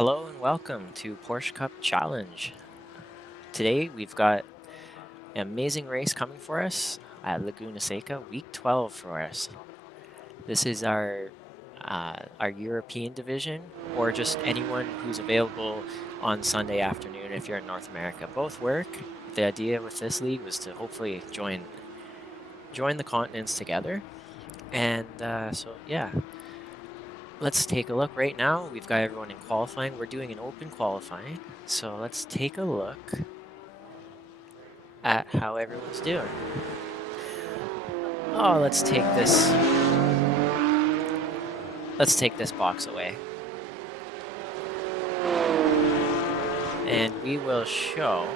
Hello and welcome to Porsche Cup Challenge. Today we've got an amazing race coming for us at Laguna Seca, week 12 for us. This is our European division, or just anyone who's available on Sunday afternoon if you're in North America. Both work. The idea with this league was to hopefully join the continents together. And so yeah, let's take a look right now. We've got everyone in qualifying. We're doing an open qualifying. So let's take a look at how everyone's doing. Oh, let's take this box away. And we will show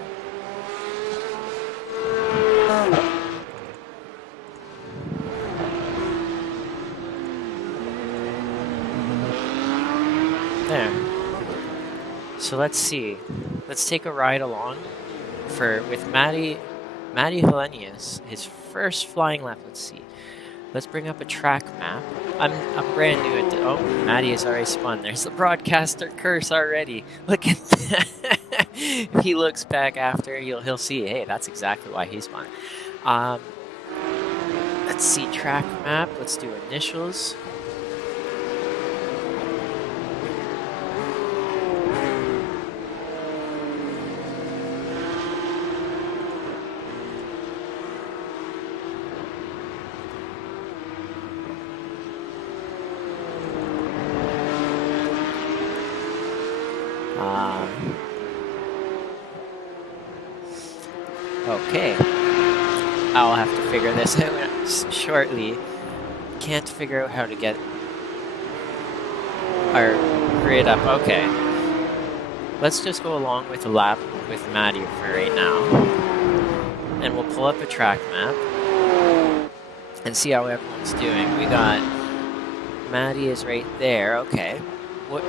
there. So let's see. Let's take a ride along with Matty Helenius, his first flying lap. Let's see. Let's bring up a track map. I'm brand new at oh, Matty has already spun. There's the broadcaster curse already. Look at that. If he looks back after, he'll see, hey, that's exactly why he spun. Let's see, track map. Let's do initials. Okay, I'll have to figure this out shortly. Can't figure out how to get our grid up. Okay, let's just go along with a lap with Matty for right now, and we'll pull up a track map and see how everyone's doing. We got Matty is right there. Okay, what?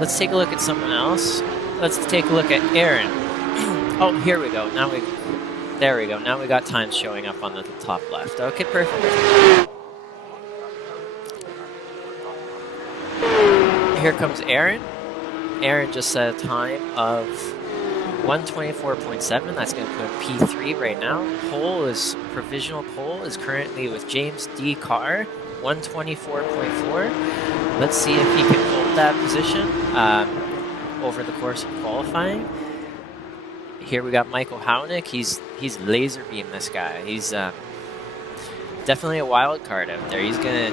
Let's take a look at someone else. Let's take a look at Aaron. Oh, here we go. There we go. Now we got times showing up on the top left. Okay, perfect. Here comes Aaron. Aaron just set a time of 124.7. That's going to put P3 right now. Provisional pole is currently with James D. Carr, 124.4. Let's see if he can hold that position over the course of qualifying. Here we got Michael McLeod. He's laser beam this guy. He's definitely a wild card out there. He's gonna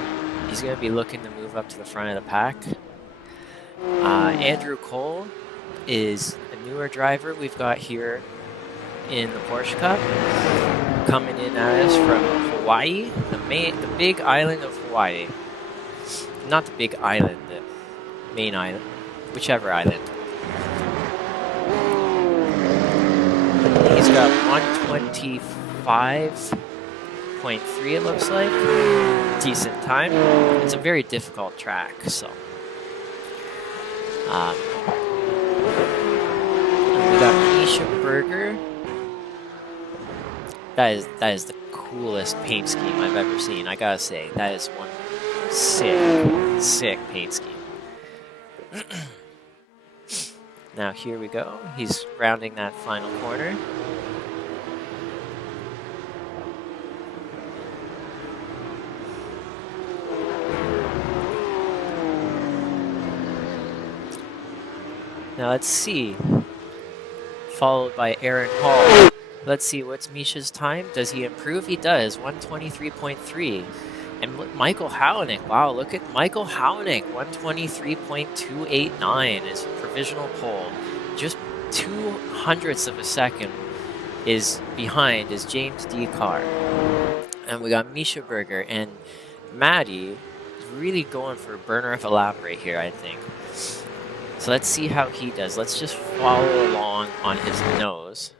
be looking to move up to the front of the pack. Andrew Cole is a newer driver we've got here in the Porsche Cup, coming in at us from Hawaii, the big island of Hawaii. Not the big island, the main island, whichever island. He's got 125.3, it looks like. Decent time. It's a very difficult track, so. And we got Misha Berger. That is the coolest paint scheme I've ever seen. I gotta say, that is one sick paint scheme. Now here we go. He's rounding that final corner. Now let's see. Followed by Aaron Hall. Let's see, what's Misha's time? Does he improve? He does, 123.3. And Michael McLeod, wow, look at Michael McLeod, 123.289 is provisional pole. Just 0.02 of a second is behind is James D. Carr. And we got Misha Berger, and Matty is really going for a burner of a lap right here, I think. So let's see how he does. Let's just follow along on his nose.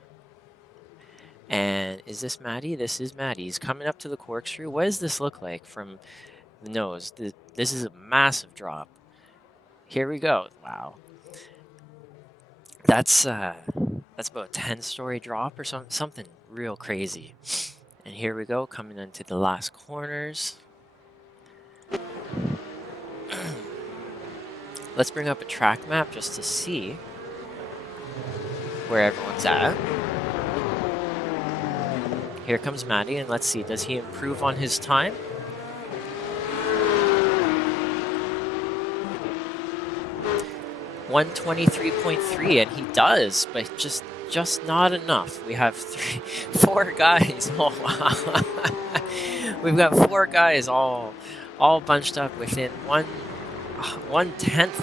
And is this Matty? This is Matty. He's coming up to the corkscrew. What does this look like from the nose? This is a massive drop. Here we go. Wow. That's about a 10-story drop or something real crazy. And here we go, coming into the last corners. Let's bring up a track map just to see where everyone's at. Here comes Matty, and let's see, does he improve on his time? .123.3, and he does, but just not enough. We have 4 guys. Oh, wow. We've got 4 guys all bunched up within 1/10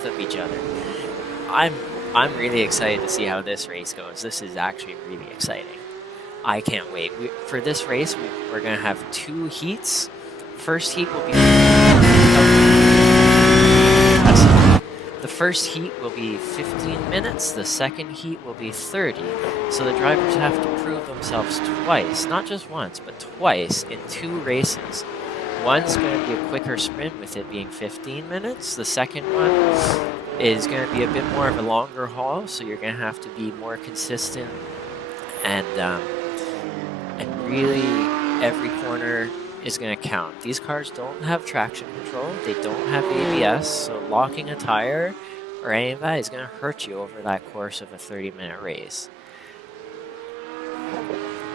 of each other. I'm really excited to see how this race goes. This is actually really exciting. I can't wait. For this race, we're going to have 2 heats. First heat will be... The first heat will be 15 minutes. The second heat will be 30. So the drivers have to prove themselves twice. Not just once, but twice in 2 races. One's going to be a quicker sprint with it being 15 minutes. The second one is going to be a bit more of a longer haul, so you're going to have to be more consistent and really every corner is going to count. These cars don't have traction control, they don't have ABS, so locking a tire or any of that is going to hurt you over that course of a 30-minute race.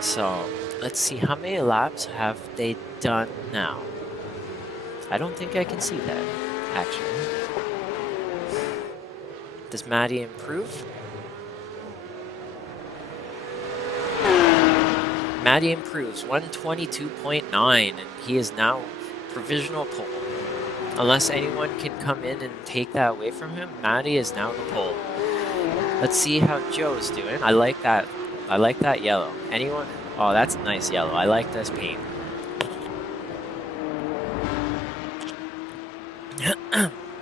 So let's see, how many laps have they done now? I don't think I can see that, actually. Does Matty improve? Matty improves 122.9, and he is now provisional pole. Unless anyone can come in and take that away from him, Matty is now the pole. Let's see how Joe's doing. I like that. I like that yellow. Anyone? Oh, that's nice yellow. I like this paint.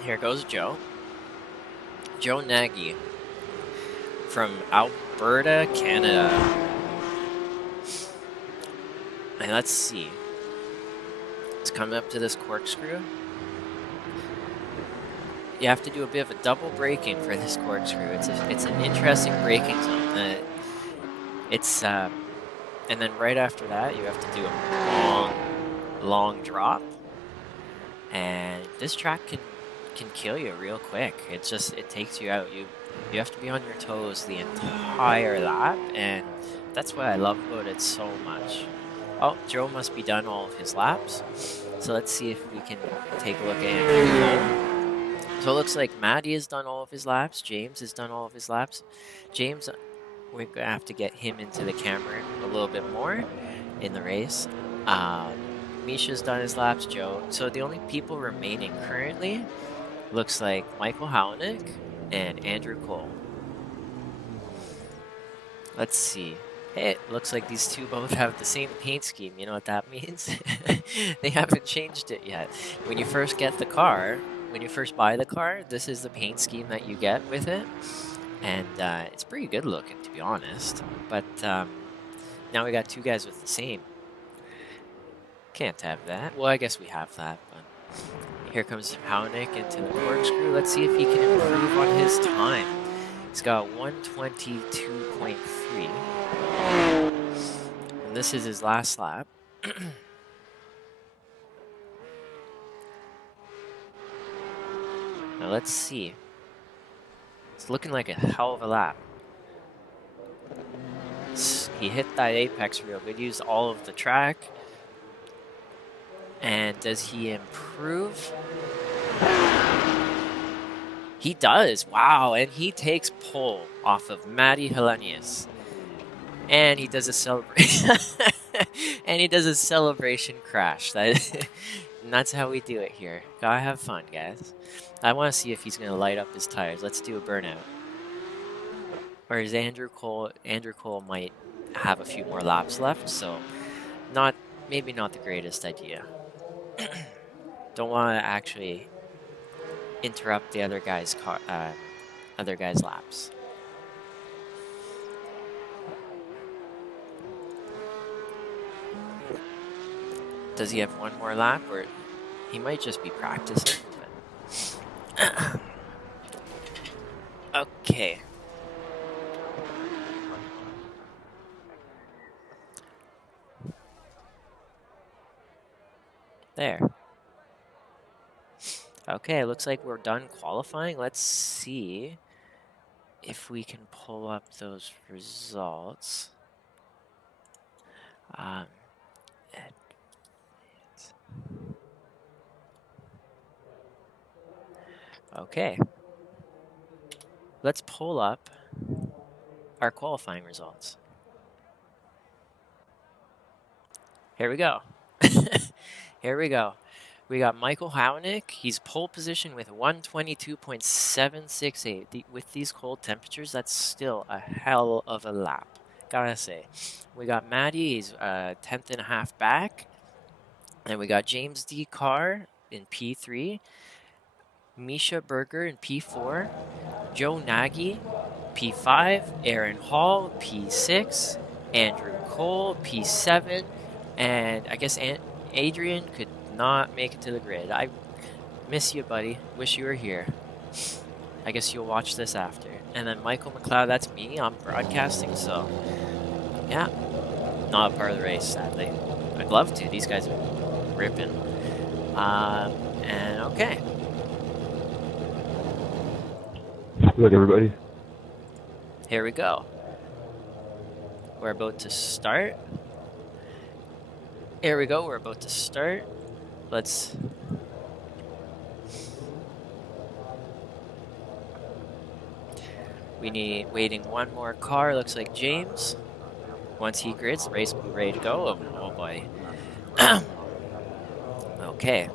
Here goes Joe. Joe Nagy from Alberta, Canada. And let's see. It's coming up to this corkscrew. You have to do a bit of a double braking for this corkscrew. It's an interesting braking zone. And then right after that, you have to do a long drop. And this track can kill you real quick. It takes you out. You have to be on your toes the entire lap, and that's what I love about it so much. Oh, Joe must be done all of his laps. So let's see if we can take a look at Andrew. So it looks like Matty has done all of his laps. James has done all of his laps. James, we're going to have to get him into the camera a little bit more in the race. Misha's done his laps, Joe. So the only people remaining currently looks like Michael McLeod and Andrew Cole. Let's see. Hey, it looks like these two both have the same paint scheme. You know what that means? They haven't changed it yet. When you first get the car, when you first buy the car, this is the paint scheme that you get with it. And it's pretty good looking, to be honest. But now we got 2 guys with the same. Can't have that. Well, I guess we have that, but here comes Hownick into the corkscrew. Let's see if he can improve on his time. He's got 122.3. And this is his last lap. Now let's see. It's looking like a hell of a lap. He hit that apex real good, used all of the track. And does he improve? He does. Wow, and he takes pole off of Matty Helenius. And he does a celebration. And he does a celebration crash. And that's how we do it here. Gotta have fun, guys. I want to see if he's going to light up his tires. Let's do a burnout. Or is Andrew Cole? Andrew Cole might have a few more laps left, so maybe not the greatest idea. Don't want to actually interrupt the other guy's other guys' laps. Does he have one more lap, or he might just be practicing? But okay. There. Okay, looks like we're done qualifying. Let's see if we can pull up those results. Okay. Let's pull up our qualifying results. Here we go. Here we go. We got Michael Hownick. He's pole position with 122.768. With these cold temperatures, that's still a hell of a lap, gotta say. We got Maddie. He's 10th and a half back. And we got James D. Carr in P3. Misha Berger in P4. Joe Nagy, P5. Aaron Hall, P6. Andrew Cole, P7. And I guess Adrian could not make it to the grid. I miss you, buddy. Wish you were here. I guess you'll watch this after. And then Michael McLeod, that's me. I'm broadcasting, so yeah, not a part of the race, sadly. I'd love to. These guys are ripping. And okay. Good luck, everybody. Here we go. We're about to start. Here we go. We're about to start. Let's... We need waiting one more car. Looks like James. Once he grids, the race will be ready to go. Oh boy. Okay.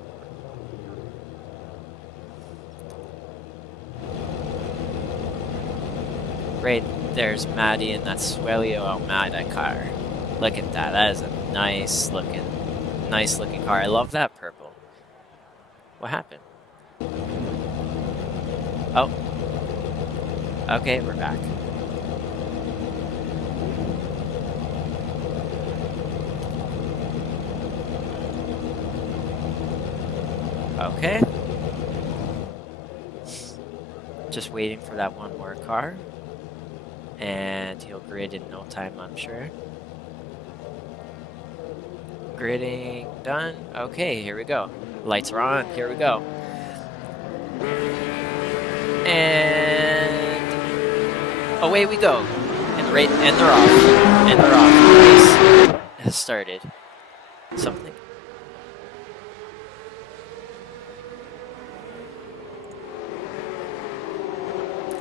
Right there's Maddie in that Swelio Almeida car. Look at that. That is a nice looking car. I love that purple. What happened? Oh. Okay, we're back. Okay. Just waiting for that one more car. And he'll grid in no time, I'm sure. Gridding done. Okay, here we go. Lights are on. Here we go. And away we go. And they're off. And they're off. The race has started. Something.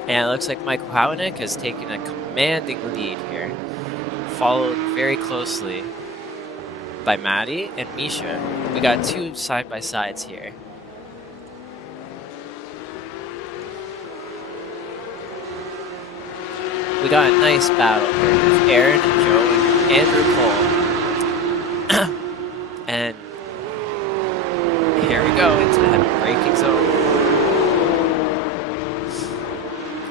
And it looks like Michael Hownick has taken a commanding lead here. Followed very closely by Maddie and Misha. We got two side-by-sides here. We got a nice battle here with Aaron and Joe and Andrew Cole. And here we go into the braking zone.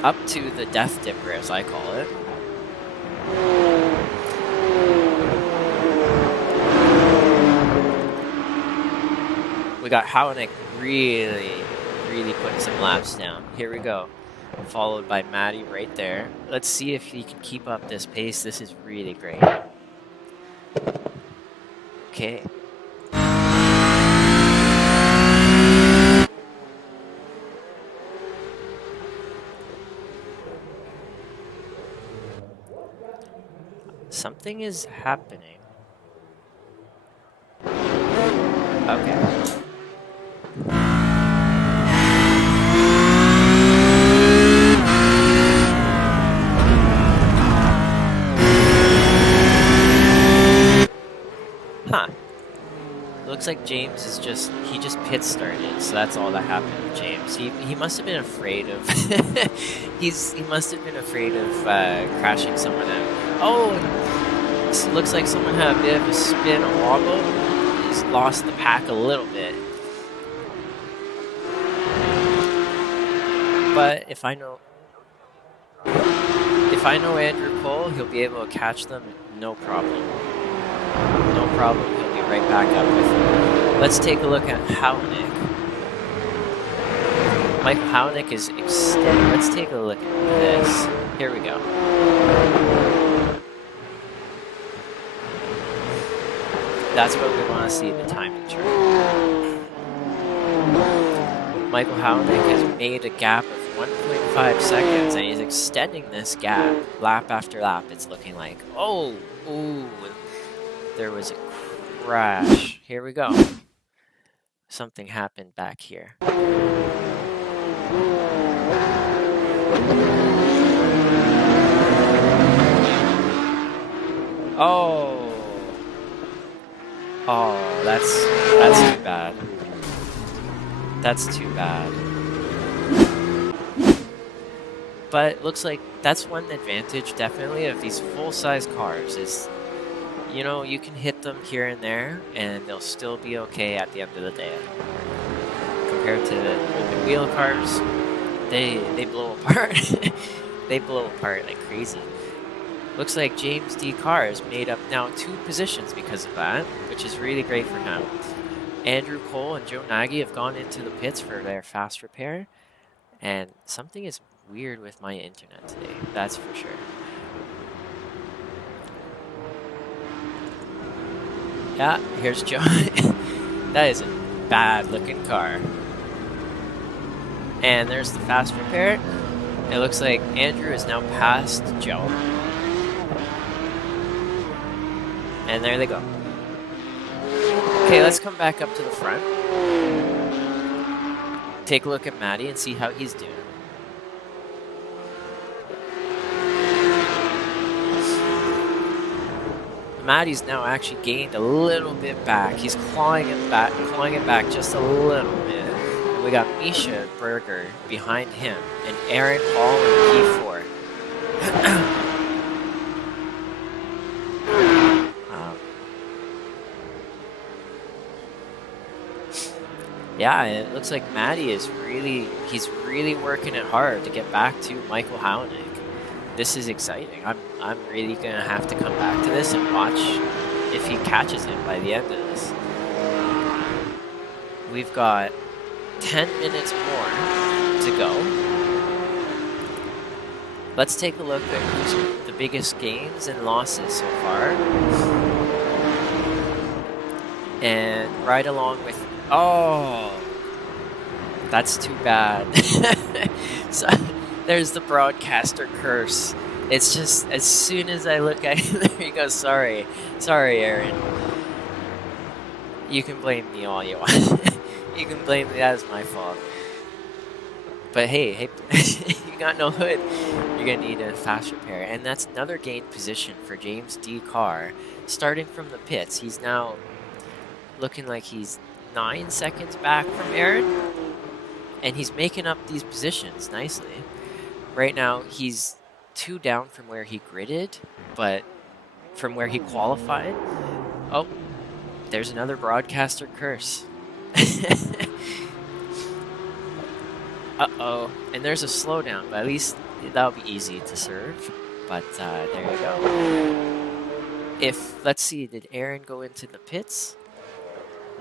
Up to the Death Dipper, as I call it. We got Hownick really putting some laps down. Here we go. Followed by Maddie right there. Let's see if he can keep up this pace. This is really great. Okay. Something is happening. Okay. Huh. Looks like James is just pit started, so that's all that happened with James. He must have been afraid of he must have been afraid of crashing someone out. Oh, it looks like someone had a bit of a spin, a wobble. He's lost the pack a little bit. But if I know if I know Andrew Cole, he'll be able to catch them, no problem. No problem, he'll be right back up with them. Let's take a look at Hownick. Michael Hownick is extended. Let's take a look at this. Here we go. That's what we want to see, the timing chart. Michael Hownick has made a gap of 1.5 seconds, and he's extending this gap lap after lap. It's looking like, oh, ooh, there was a crash. Here we go. Something happened back here. Oh. Oh, that's too bad. That's too bad. But it looks like that's one advantage, definitely, of these full-size cars is, you know, you can hit them here and there, and they'll still be okay at the end of the day. Compared to the open wheel cars, they blow apart. They blow apart like crazy. Looks like James D. Carr has made up now 2 positions because of that, which is really great for him. Andrew Cole and Joe Nagy have gone into the pits for their fast repair, and something is weird with my internet today, that's for sure. Yeah, here's Joe. That is a bad looking car. And there's the fast repair. It looks like Andrew is now past Joe. And there they go. Okay, let's come back up to the front. Take a look at Matty and see how he's doing. Matty's now actually gained a little bit back. He's clawing it back just a little bit. And we got Misha Berger behind him and Aaron Hall in P4. Yeah, it looks like Matty is he's really working it hard to get back to Michael Hownick. This is exciting. I'm really gonna have to come back to this and watch if he catches him by the end of this. We've got 10 minutes more to go. Let's take a look at who's the biggest gains and losses so far. And right along with, oh, that's too bad. So, there's the broadcaster curse. It's just, as soon as I look at it, there you go, sorry, Aaron. You can blame me all you want. You can blame me, that is my fault. But hey, you got no hood. You're gonna need a fast repair. And that's another gained position for James D. Carr. Starting from the pits, he's now looking like he's 9 seconds back from Aaron. And he's making up these positions nicely. Right now, he's 2 down from where he gridded, but from where he qualified. Oh, there's another broadcaster curse. Uh-oh. And there's a slowdown, but at least that'll be easy to serve. But there you go. Let's see, did Aaron go into the pits?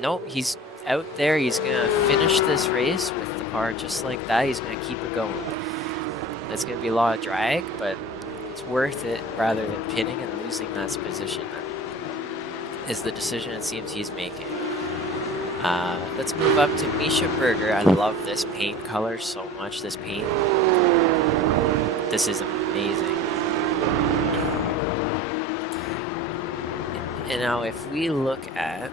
Nope, he's out there. He's going to finish this race with the car just like that. He's going to keep it going. That's going to be a lot of drag, but it's worth it rather than pitting and losing that position. That is the decision it seems he's making. Let's move up to Misha Berger. I love this paint color so much, this paint. This is amazing. And now if we look at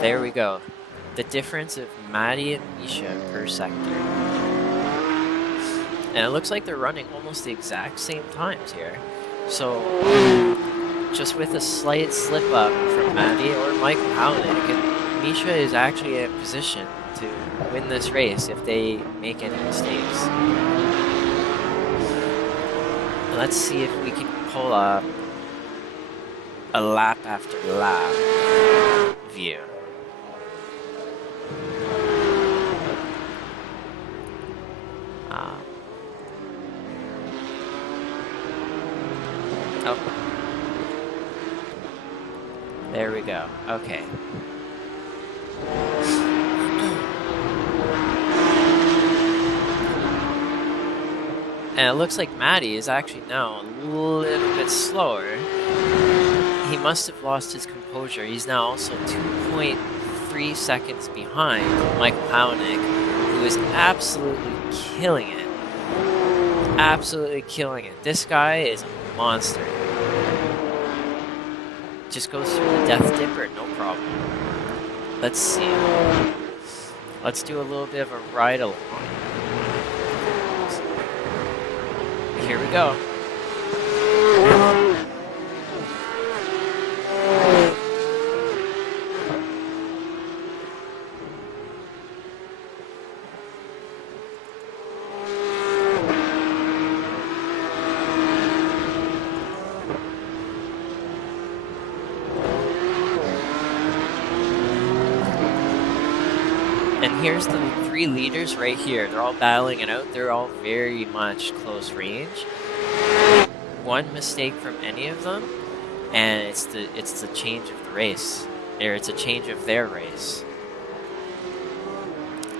there we go. The difference of Matty and Misha per sector. And it looks like they're running almost the exact same times here. So, just with a slight slip up from Matty or Michael Hownick, Misha is actually in a position to win this race if they make any mistakes. Let's see if we can pull up a lap after lap view. Oh. There we go. Okay. And it looks like Matty is actually now a little bit slower. He must have lost his composure. He's now also 2.3 seconds behind Michael McLeod, who is absolutely killing it. Absolutely killing it. This guy is a monster. Just goes through the death dipper, no problem. Let's see. Let's do a little bit of a ride along. Here we go. And here's the three leaders right here. They're all battling it out. They're all very much close range. One mistake from any of them, and it's the change of the race, or it's a change of their race.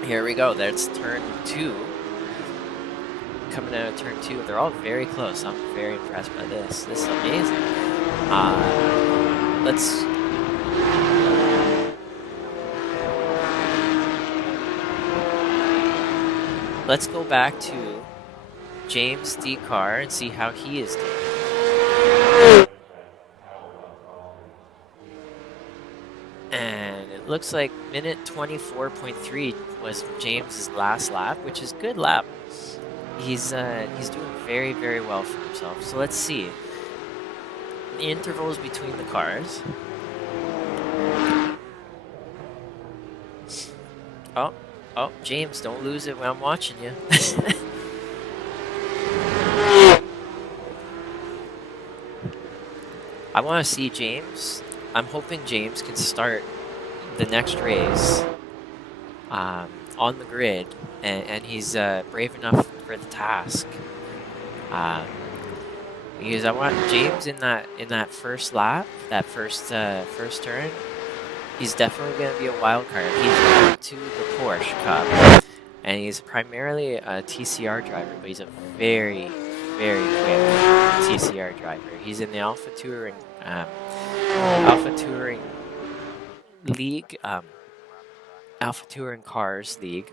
Here we go. That's turn 2. Coming out of turn 2, they're all very close. I'm very impressed by this. This is amazing. Let's go back to James D. Carr and see how he is doing. And it looks like minute 24.3 was James's last lap, which is a good lap. He's doing very, very well for himself. So let's see. The intervals between the cars. Oh, James, don't lose it when I'm watching you. I want to see James. I'm hoping James can start the next race on the grid, and he's brave enough for the task. Because I want James in that first lap, that first turn. He's definitely going to be a wild card. He's going to the Porsche Cup, and he's primarily a TCR driver, but he's a very, very quick TCR driver. He's in the Alpha Touring League, Alpha Touring Cars League.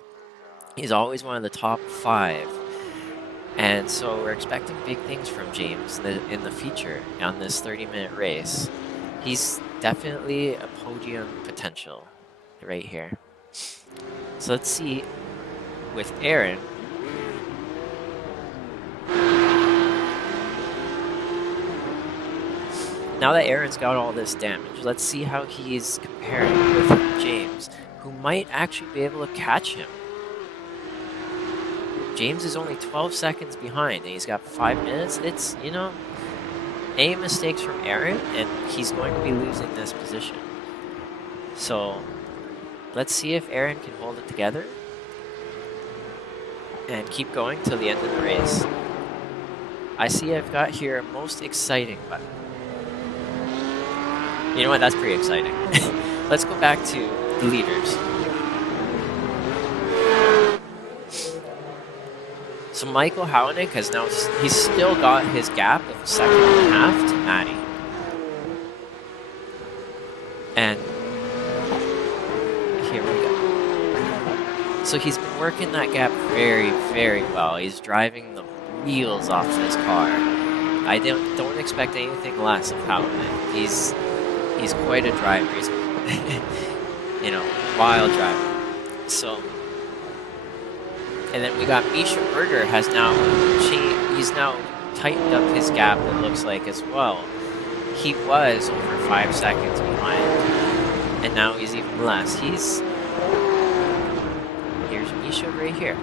He's always one of the top 5, and so we're expecting big things from James in the future on this 30-minute race. He's definitely a podium potential right here. So let's see with Aaron. Now that Aaron's got all this damage, let's see how he's comparing with James, who might actually be able to catch him. James is only 12 seconds behind, and he's got 5 minutes. It's, any mistakes from Aaron, and he's going to be losing this position. So, let's see if Aaron can hold it together and keep going till the end of the race. I see I've got here most exciting button. You know what? That's pretty exciting. Let's go back to the leaders. So Michael McLeod has now, he's still got his gap of a second and a half to Matty. And here we go. So he's been working that gap very, very well. He's driving the wheels off this car. I don't expect anything less of McLeod. He's quite a driver. He's wild driver. So. And then we got Misha Berger has now he's now tightened up his gap, it looks like, as well. He was over 5 seconds behind, and now he's even less. Here's Misha right here.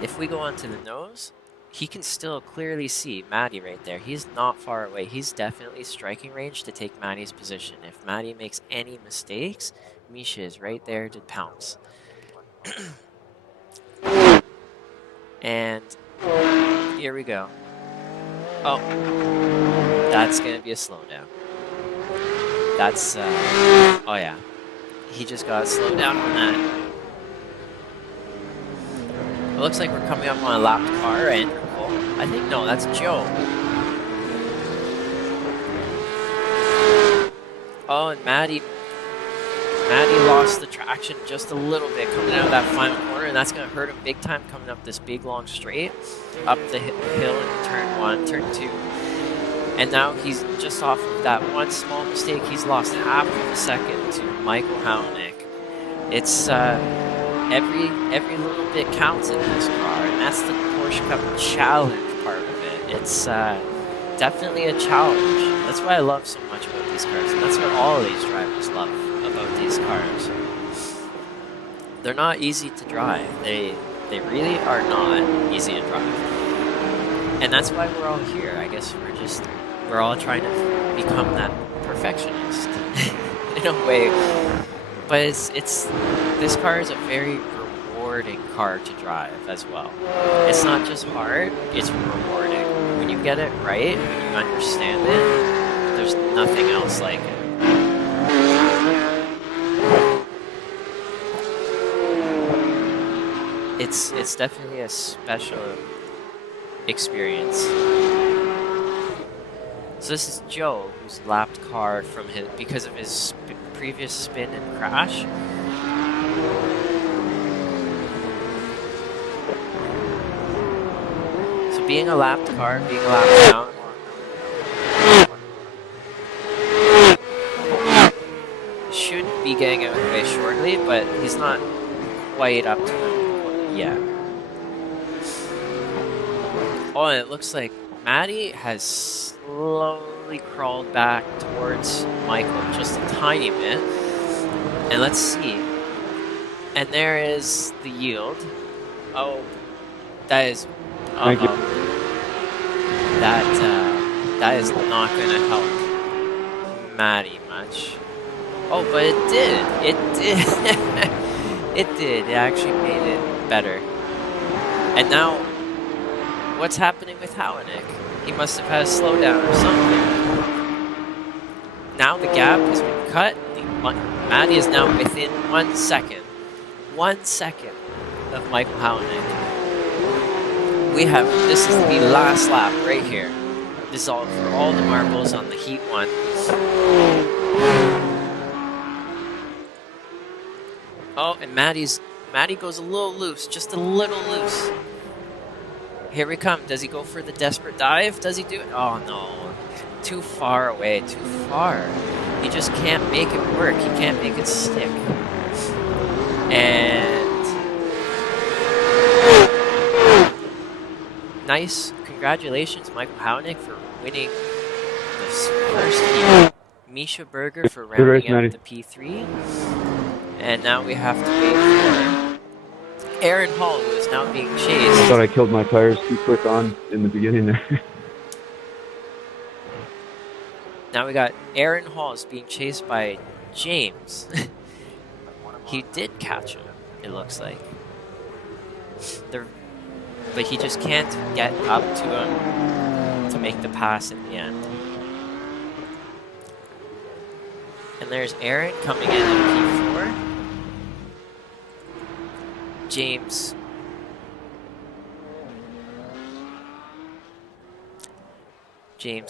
If we go onto the nose, he can still clearly see Maddie right there. He's not far away. He's definitely striking range to take Maddie's position. If Maddie makes any mistakes, Misha is right there to pounce. And here we go. Oh, that's going to be a slowdown. That's, oh yeah. He just got slowed down on that. It looks like we're coming up on a lapped car, and I think, no, that's Joe. Oh, and Maddie lost the traction just a little bit coming out of that final corner, and that's going to hurt him big time coming up this big long straight, up the hill in turn 1, turn 2. And now he's just off of that one small mistake. He's lost half of a second to Michael McLeod. It's every little bit counts in this car, and that's the Porsche Cup challenge part of it. It's definitely a challenge. That's why I love so much about these cars, and that's what all of these drivers love about these cars. They're not easy to drive. They really are not easy to drive. And that's why we're all here. I guess we're all trying to become that perfectionist in a way. But this car is a very rewarding car to drive as well. It's not just hard, it's rewarding. When you get it right, when you understand it, there's nothing else like it. It's definitely a special experience. So this is Joe, who's lapped car from because of his previous spin and crash. So being a lapped car, being a lap down, should be getting out of the way shortly, but he's not quite up to him yet. Oh, and it looks like Maddie has slowly crawled back towards Michael just a tiny bit. And let's see. And there is the yield. Oh, that is... Thank you. That is not going to help Maddie much. Oh, but it did. It did. It did. It actually made it better. And now, what's happening with Howanick? He must have had a slowdown or something. Now the gap has been cut. Maddie is now within 1 second. 1 second of Michael Howanick. This is the last lap right here. This is all for all the marbles on the Heat 1. Oh, and Maddie goes a little loose, just a little loose. Here we come. Does he go for the desperate dive? Does he do it? Oh, no. Too far away. Too far. He just can't make it work. He can't make it stick. And... nice. Congratulations, Michael Howanick, for winning this first heat. Misha Berger for rounding out the P3. And now we have to wait for Aaron Hall, who is now being chased. I thought I killed my tires too quick on in the beginning there. Now we got Aaron Hall is being chased by James. He did catch him, it looks like. But he just can't get up to him to make the pass in the end. And there's Aaron coming in at P4. James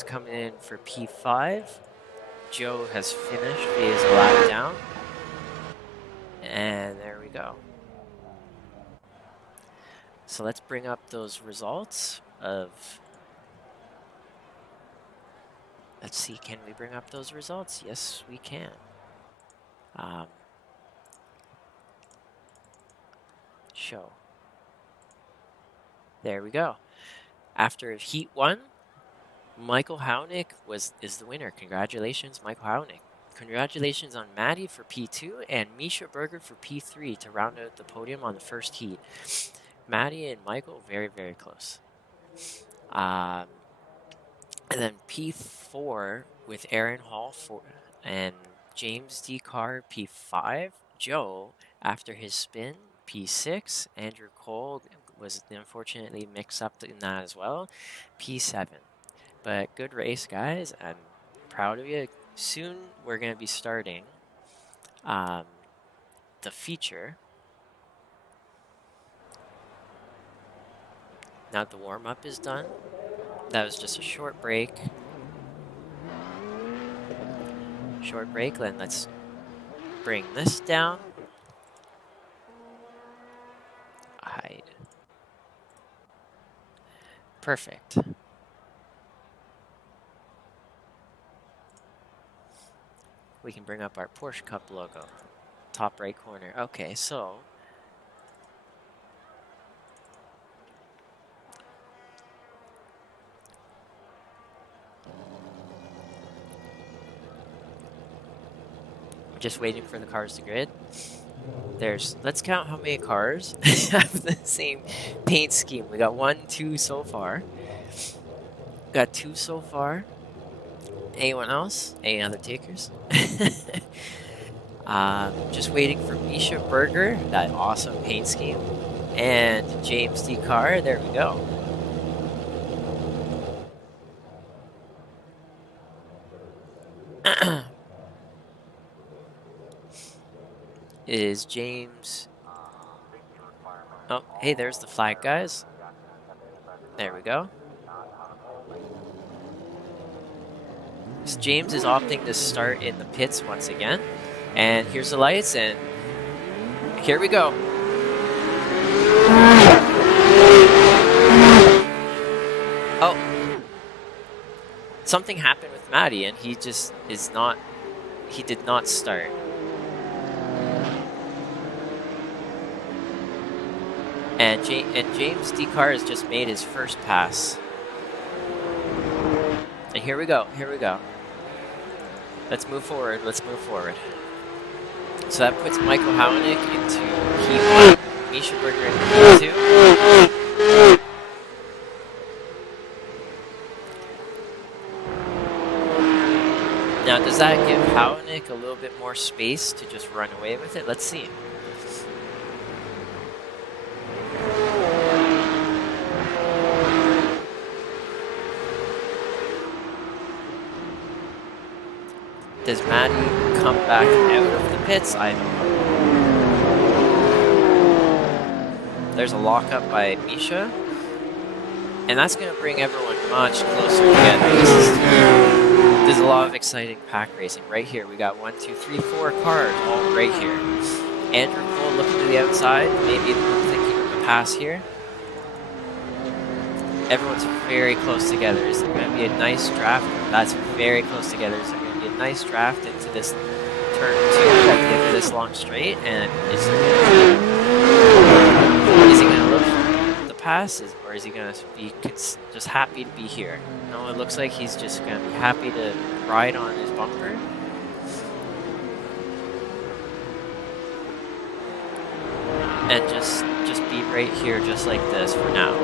coming in for P5. Joe has finished. He is a lap down. And there we go. So let's bring up those results of... Let's see, can we bring up those results? Yes, we can. Show. There we go. After Heat 1, Michael Howanick is the winner. Congratulations, Michael Howanick. Congratulations on Maddie for P2 and Misha Berger for P3 to round out the podium on the first heat. Maddie and Michael, very, very close. And then P4 with Aaron Hall and James D. Carr, P5. Joe, after his spin, P6. Andrew Cole was unfortunately mixed up in that as well, P7. But good race, guys. I'm proud of you. Soon we're going to be starting the feature. Now the warm-up is done. That was just a short break. Then let's bring this down. Hide. Perfect. We can bring up our Porsche Cup logo. Top right corner. Okay, so just waiting for the cars to grid. Let's count how many cars have the same paint scheme. We got 1, 2 so far. Got 2 so far. Anyone else? Any other takers? Just waiting for Misha Berger, that awesome paint scheme. And James D. Carr, there we go. Is James... Oh, hey, there's the flag, guys. There we go. So James is opting to start in the pits once again. And here's the lights, and here we go. Oh. Something happened with Matty, and he just is not... He did not start. And James D. Carr has just made his first pass. And here we go. Let's move forward. So that puts Michael Hownick into P1, Misha Berger into P2. Now, does that give Hownick a little bit more space to just run away with it? Let's see. Does Matty come back out of the pits? I don't know. There's a lockup by Misha. And that's going to bring everyone much closer together. There's a lot of exciting pack racing right here. We got 1, 2, 3, 4 cars all right here. Andrew Cole looking to the outside, maybe thinking of a pass here. Everyone's very close together. Is there going to be a nice draft? That's very close together. Is there going to be a nice draft into this turn 2 at the end of this long straight? And is he going to look for the passes, or is he going to be just happy to be here? No, it looks like he's just going to be happy to ride on his bumper. And just be right here just like this for now.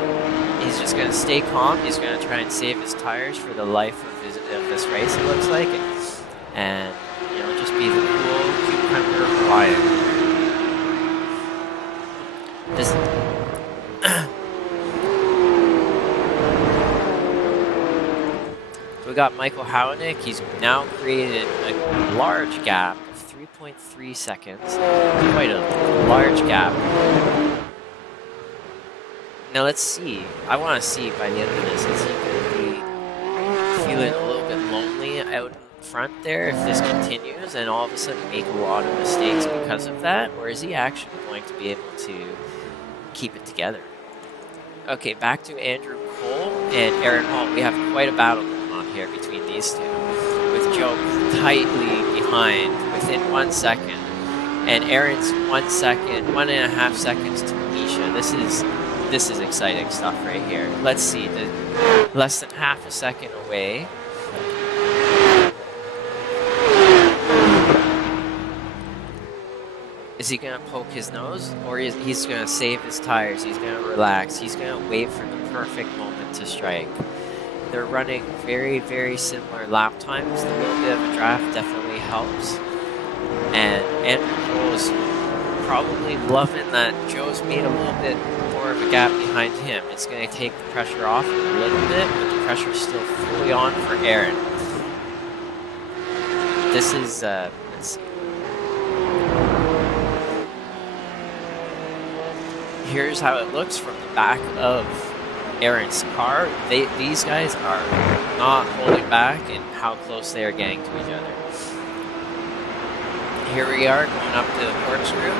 He's just going to stay calm. He's going to try and save his tires for the life of this race, it looks like. And, you know, just be the cool cucumber quiet. So we got Michael Hownick. He's now created a large gap of 3.3 seconds. Quite a large gap. Now let's see. I want to see by the end of this, is he going to be feeling a little bit lonely out in front there if this continues and all of a sudden make a lot of mistakes because of that? Or is he actually going to be able to keep it together? Okay, back to Andrew Cole and Aaron Hall. We have quite a battle going on here between these two, with Joe tightly behind within 1 second. And Aaron's 1 second, 1.5 seconds to Misha. This is exciting stuff right here. Let's see, less than half a second away. Is he going to poke his nose? Or he's going to save his tires? He's going to relax. He's going to wait for the perfect moment to strike. They're running very, very similar lap times. A little bit of a draft definitely helps. And Andrew Cole is probably loving that Joe's made a little bit more of a gap behind him. It's going to take the pressure off a little bit, but the pressure's still fully on for Aaron. This is, let's see. Here's how it looks from the back of Aaron's car. These guys are not holding back in how close they are getting to each other. Here we are going up to the corkscrew.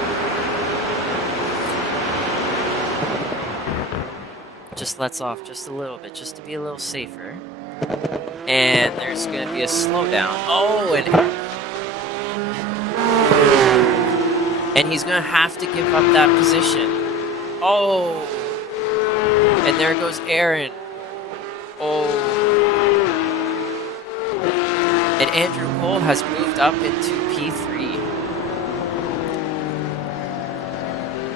Just lets off just a little bit, just to be a little safer. And there's going to be a slowdown. Oh, and he's going to have to give up that position. Oh, and there goes Aaron. Oh, and Andrew Cole has moved up into P3.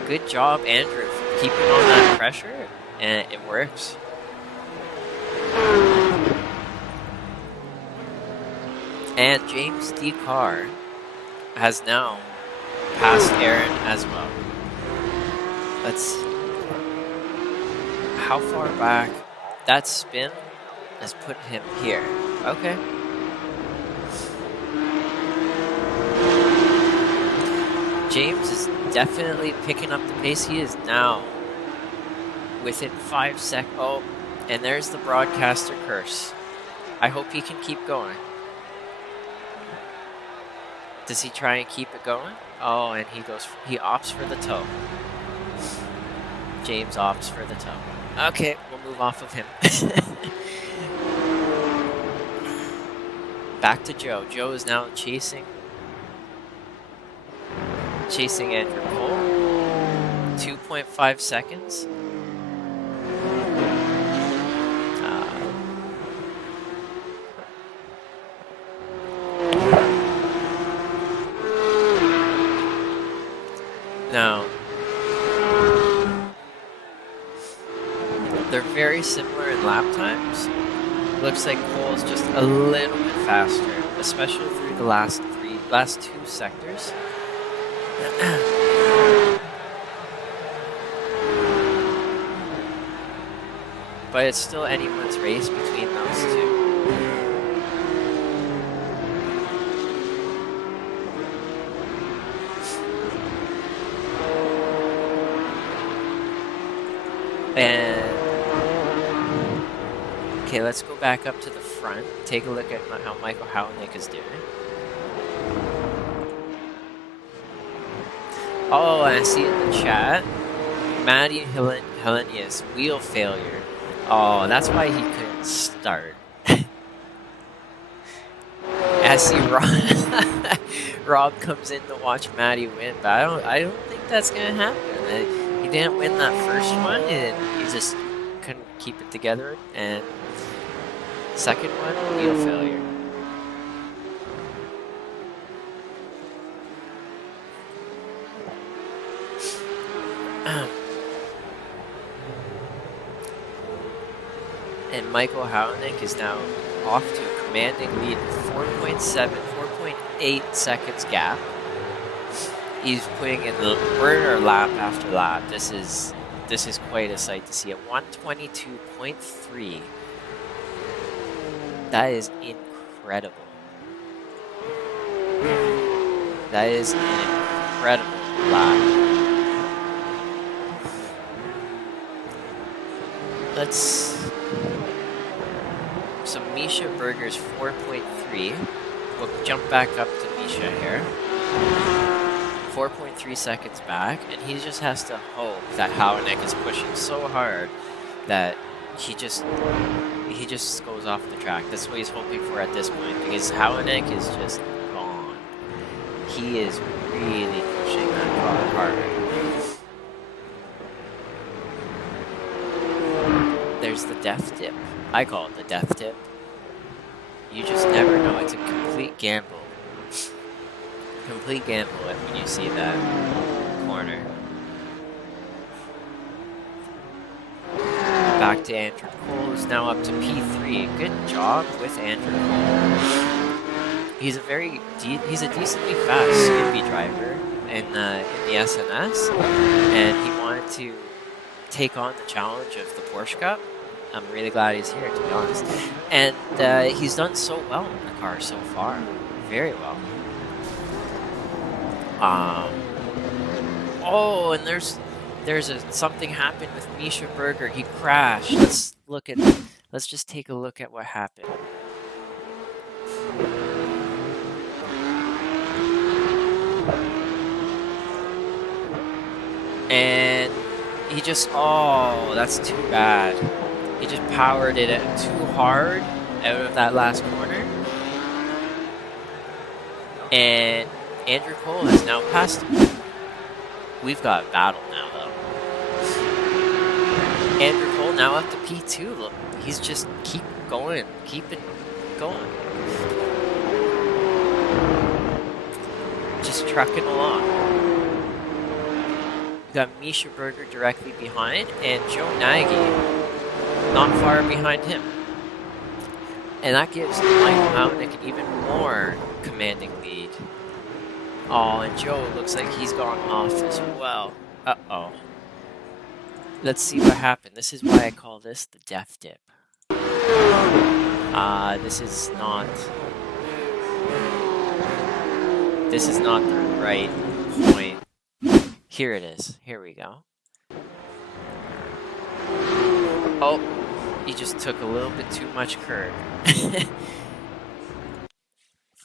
Good job, Andrew, for keeping on that pressure, and it works. And James D. Carr has now passed Aaron as well. Let's see. How far back? That spin has put him here. Okay. James is definitely picking up the pace. He is now within 5 seconds. Oh, and there's the broadcaster curse. I hope he can keep going. Does he try and keep it going? Oh, and he opts for the toe. James opts for the toe. Okay, we'll move off of him. Back to Joe. Joe is now chasing Andrew Cole. 2.5 seconds. Now, they're very similar in lap times. Looks like Cole's just a little bit faster, especially through the last two sectors. But it's still anyone's race between those two. And okay, let's go back up to the front. Take a look at how Michael Hownick is doing. Oh, and I see in the chat, Maddie Helenius, wheel failure. Oh, that's why he couldn't start. I see Rob comes in to watch Maddie win, but I don't think that's gonna happen. He didn't win that first one, and he just couldn't keep it together. And second one, wheel failure. And Michael Hownick is now off to a commanding lead with 4.8 seconds gap. He's putting in the burner lap after lap. This is quite a sight to see. At 122.3. That is incredible. That is an incredible lap. So Misha Berger's 4.3. We'll jump back up to Misha here. 4.3 seconds back, and he just has to hope that Hownick is pushing so hard that he just goes off the track. That's what he's hoping for at this point, because Hownick is just gone. He is really pushing that car hard. There's the death dip. I call it the death dip. You just never know. It's a complete gamble. Complete gamble when you see that corner. back to Andrew Cole, who's now up to P3. Good job with Andrew Cole. He's a decently fast Skippy driver in the SNS, and he wanted to take on the challenge of the Porsche Cup. I'm really glad he's here, to be honest. And he's done so well in the car so far. Very well. Oh, and there's something happened with Misha Berger. He crashed. Let's just take a look at what happened. And he just, oh, that's too bad. He just powered it too hard out of that last corner. And Andrew Cole has now passed him. We've got a battle now, though. Andrew Cole now up to P2. Look, he's just keep going. Just trucking along. We got Misha Berger directly behind, and Joe Nagy not far behind him. And that gives Michael McLeod an even more commanding lead. Oh, and Joe looks like he's gone off as well. Uh-oh. Let's see what happened. This is why I call this the death dip. This is not the right point. Here it is. Here we go. Oh, he just took a little bit too much curb. If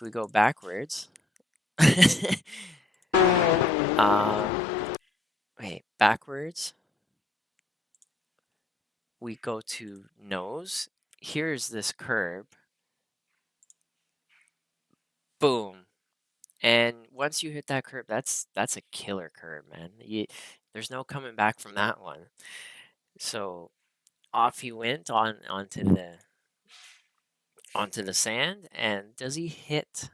we go backwards. Wait, backwards. We go to nose. Here's this curb. Boom. And once you hit that curb, that's a killer curb, man. There's no coming back from that one. So off he went onto the sand, and does he hit?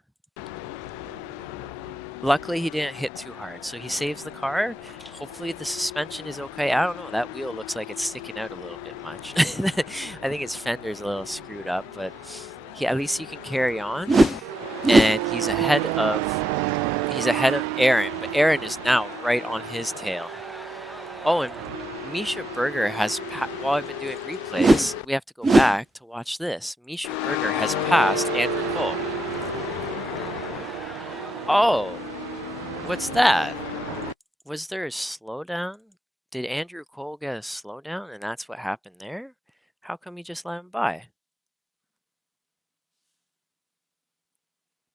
Luckily, he didn't hit too hard, so he saves the car. Hopefully, the suspension is okay. I don't know. That wheel looks like it's sticking out a little bit much. I think his fender's a little screwed up, but at least he can carry on. And he's ahead of Aaron, but Aaron is now right on his tail. Oh, and Misha Berger has, while I've been doing replays, we have to go back to watch this. Misha Berger has passed Andrew Cole. Oh, what's that? Was there a slowdown? Did Andrew Cole get a slowdown and that's what happened there? How come you just let him by?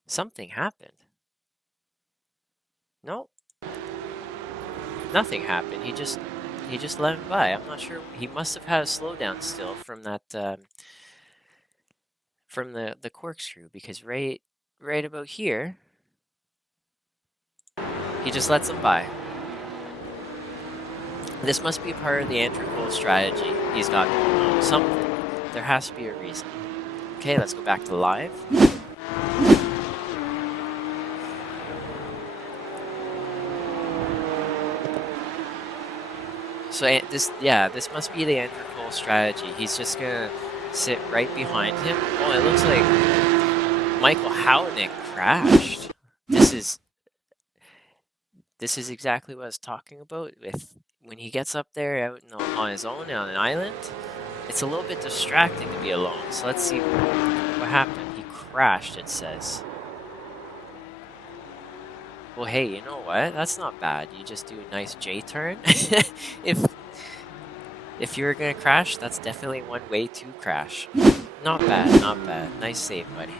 Something happened. No. Nothing happened. He just let him by. I'm not sure. He must have had a slowdown still from that from the corkscrew, because right about here he just lets him by. This must be part of the Andrew Cole strategy he's got going on. Something. There has to be a reason. Okay, let's go back to live. So this must be the Andrew Cole strategy. He's just gonna sit right behind him. Oh, it looks like Michael McLeod crashed. This is exactly what I was talking about. When he gets up there out on his own on an island, it's a little bit distracting to be alone. So let's see what happened. He crashed, it says. Well, hey, you know what? That's not bad. You just do a nice J-turn. If you were gonna crash, that's definitely one way to crash. Not bad, not bad. Nice save, buddy.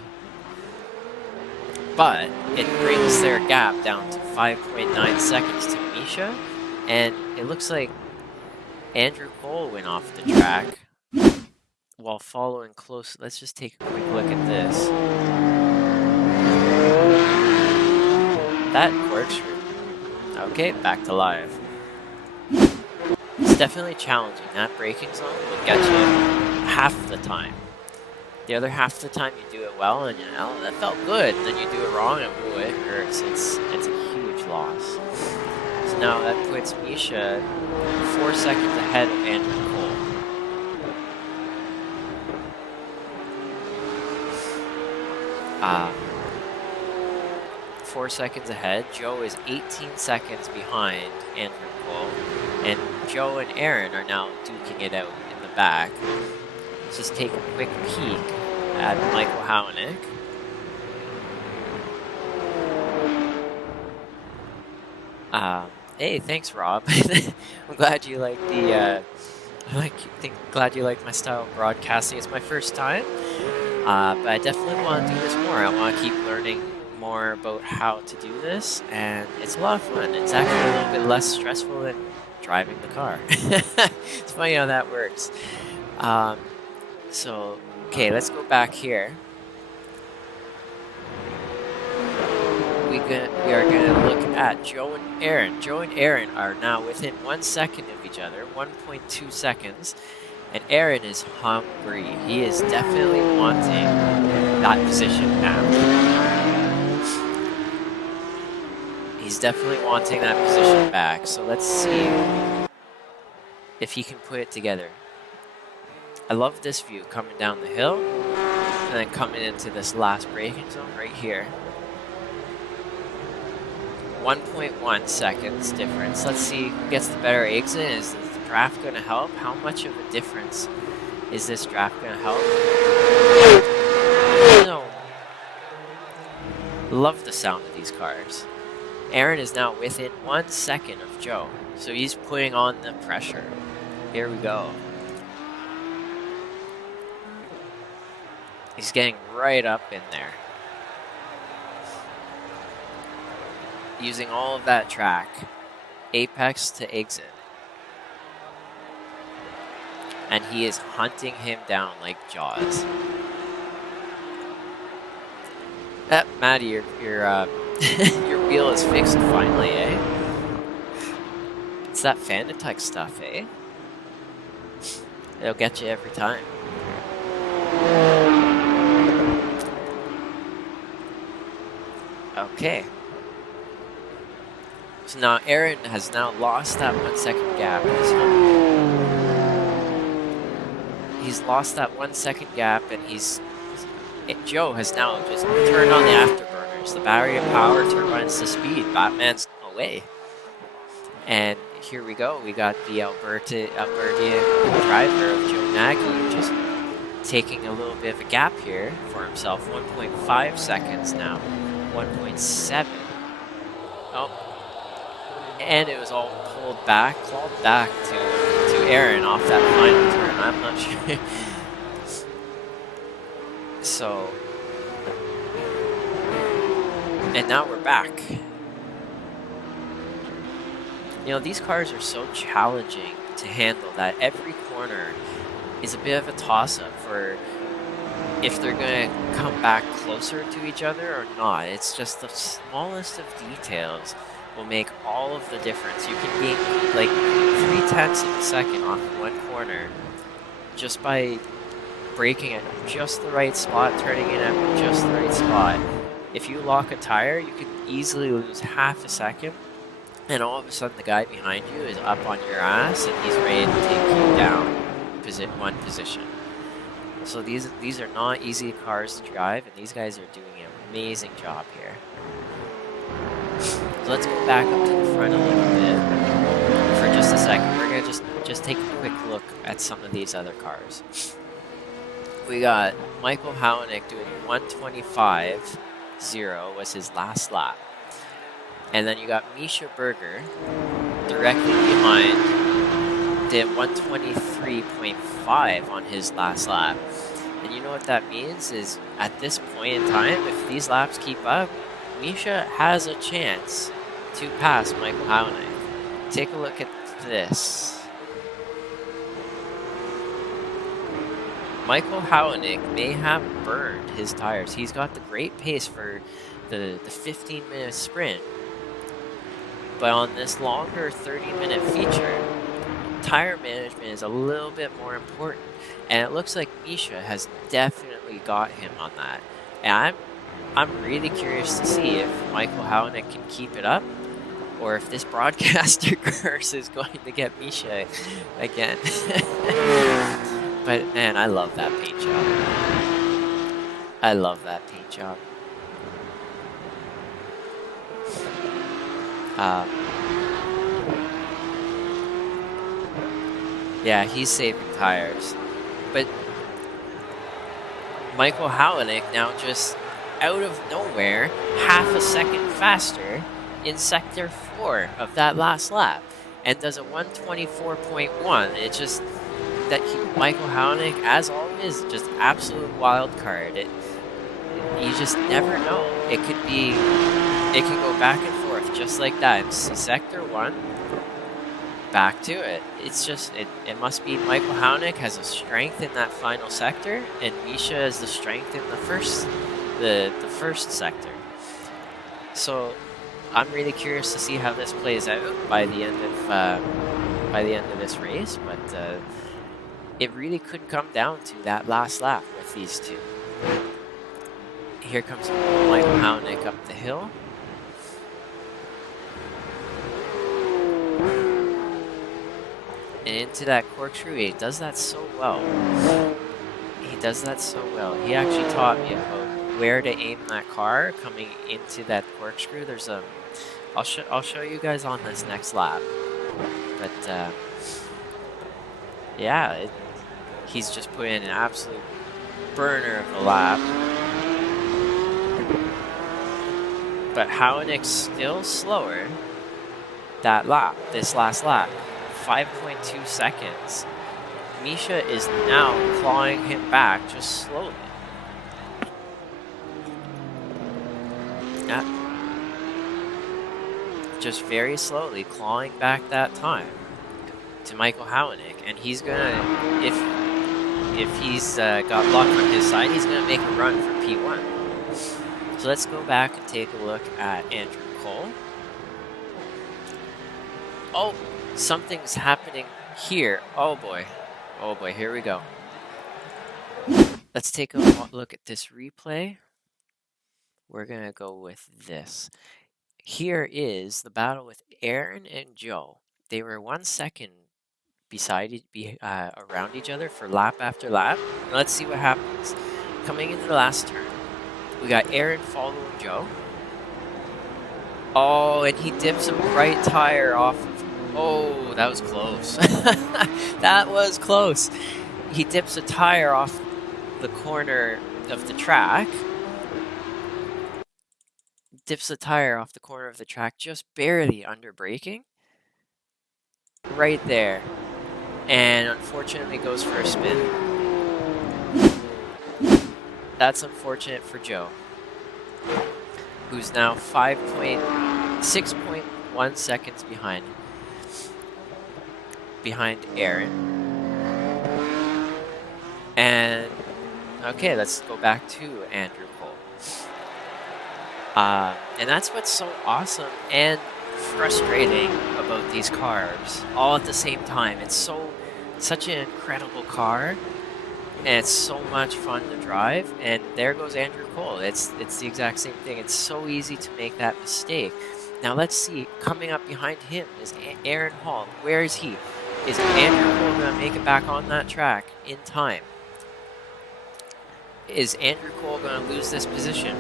But it brings their gap down to 5.9 seconds to Misha, and it looks like Andrew Cole went off the track while following close. Let's just take a quick look at this. That corkscrew. Okay, back to live. It's definitely challenging. That braking zone will get you half the time. The other half of the time you do it well, and that felt good. And then you do it wrong, and ooh, it hurts. It's a huge loss. So now that puts Misha 4 seconds ahead of Andrew Cole. 4 seconds ahead. Joe is 18 seconds behind Andrew Cole. And Joe and Aaron are now duking it out in the back. Let's just take a quick peek at Michael Hownick. Hey, thanks, Rob. I'm glad you like the glad you like my style of broadcasting. It's my first time, but I definitely want to do this more. I want to keep learning more about how to do this, and it's a lot of fun. It's actually a little bit less stressful than driving the car. It's funny how that works. So, okay, let's go back here. We are going to look at Joe and Aaron. Joe and Aaron are now within 1 second of each other, 1.2 seconds. And Aaron is hungry. He is definitely wanting that position now. He's definitely wanting that position back. So let's see if he can put it together. I love this view coming down the hill and then coming into this last braking zone right here. 1.1 seconds difference. Let's see who gets the better exit. Is the draft going to help? How much of a difference is this draft going to help? No. Love the sound of these cars. Aaron is now within 1 second of Joe, so he's putting on the pressure. Here we go. He's getting right up in there. Using all of that track, apex to exit. And he is hunting him down like Jaws. Maddie, your your wheel is fixed finally, eh? It's that Fanatec stuff, eh? It'll get you every time. Okay. So now Aaron has now lost that 1 second gap. He's lost that 1 second gap, and Joe has now just turned on the afterburners. The battery of power, turbines to speed. Batman's away. And here we go. We got the Albertian driver of Joe Nagy just taking a little bit of a gap here for himself. 1.5 seconds now. 1.7. Oh. And it was all clawed back to Aaron off that final turn. I'm not sure. So, and now we're back. You know, these cars are so challenging to handle that every corner is a bit of a toss-up for if they're going to come back closer to each other or not. It's just the smallest of details will make all of the difference. You can gain like 0.3 of a second off one corner just by braking at just the right spot, turning in at just the right spot. If you lock a tire, you could easily lose half a second, and all of a sudden the guy behind you is up on your ass and he's ready to take you down one position. So these are not easy cars to drive, and these guys are doing an amazing job here. So let's go back up to the front a little bit for just a second. We're gonna just take a quick look at some of these other cars. We got Michael Hownick doing 125.0 was his last lap. And then you got Misha Berger directly behind, did 123.5 on his last lap. And you know what that means is at this point in time, if these laps keep up, Misha has a chance to pass Michael Hownick. Take a look at this. Michael Hownick may have burned his tires. He's got the great pace for the 15-minute sprint. But on this longer 30-minute feature, tire management is a little bit more important. And it looks like Misha has definitely got him on that. And I'm really curious to see if Michael Hownick can keep it up, or if this broadcaster curse is going to get Misha again. But man, I love that paint job. I love that paint job. Yeah, he's saving tires. But Michael Hawanick now just out of nowhere, half a second faster in Sector 4 of that last lap and does a 124.1. It's just that Michael Hawanick, as always, just absolute wild card. You just never know. It could go back and forth just like that. In Sector 1, back to it. It's just, it must be Michael Hawanick has a strength in that final sector, and Misha has the strength in the first sector. So I'm really curious to see how this plays out by the end of this race, but it really could come down to that last lap with these two. Here comes Michael Hawanick up the hill. And into that corkscrew. He does that so well. He actually taught me about where to aim that car coming into that corkscrew. There's a... I'll show you guys on this next lap. But, yeah, he's just put in an absolute burner of a lap. But Hawanick's still slower this last lap. 5.2 seconds. Misha is now clawing him back just slowly. Yeah. Just very slowly clawing back that time to Michael Hawanick. And he's gonna, if he's got luck on his side, he's gonna make a run for P1. So let's go back and take a look at Andrew Cole. Oh, something's happening here. Oh boy, here we go. Let's take a look at this replay. We're gonna go with this. Here is the battle with Aaron and Joe. They were 1 second around each other for lap after lap. Now let's see what happens. Coming into the last turn, we got Aaron following Joe. Oh, and he dips a right tire off of... Oh, that was close. That was close. He dips a tire off the corner of the track. Just barely under braking. Right there. And unfortunately goes for a spin. That's unfortunate for Joe, who's now 6.1 seconds behind Aaron. And okay, let's go back to Andrew Cole. And that's what's so awesome and frustrating about these cars all at the same time. It's such an incredible car, and it's so much fun to drive. And there goes Andrew Cole. It's the exact same thing. It's so easy to make that mistake. Now let's see, coming up behind him is Aaron Hall. Where is he? Is Andrew Cole going to make it back on that track in time? Is Andrew Cole going to lose this position?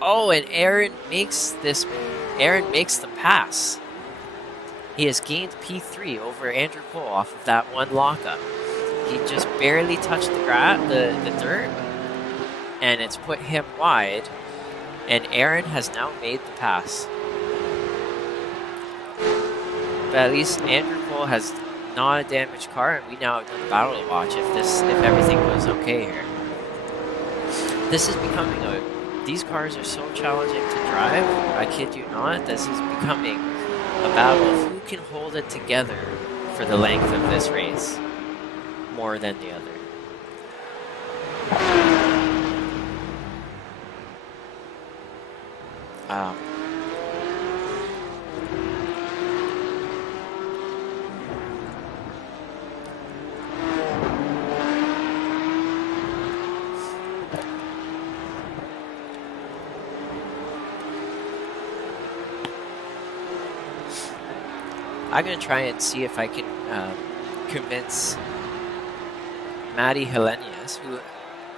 Oh, and Aaron makes the pass. He has gained P3 over Andrew Cole off of that one lockup. He just barely touched the dirt, and it's put him wide, and Aaron has now made the pass. But at least Andrew Cole has not a damaged car, and we now have another battle to watch if everything goes okay here. This is becoming these cars are so challenging to drive, I kid you not. This is becoming a battle of who can hold it together for the length of this race more than the other. I'm going to try and see if I can convince Maddie Helenius, who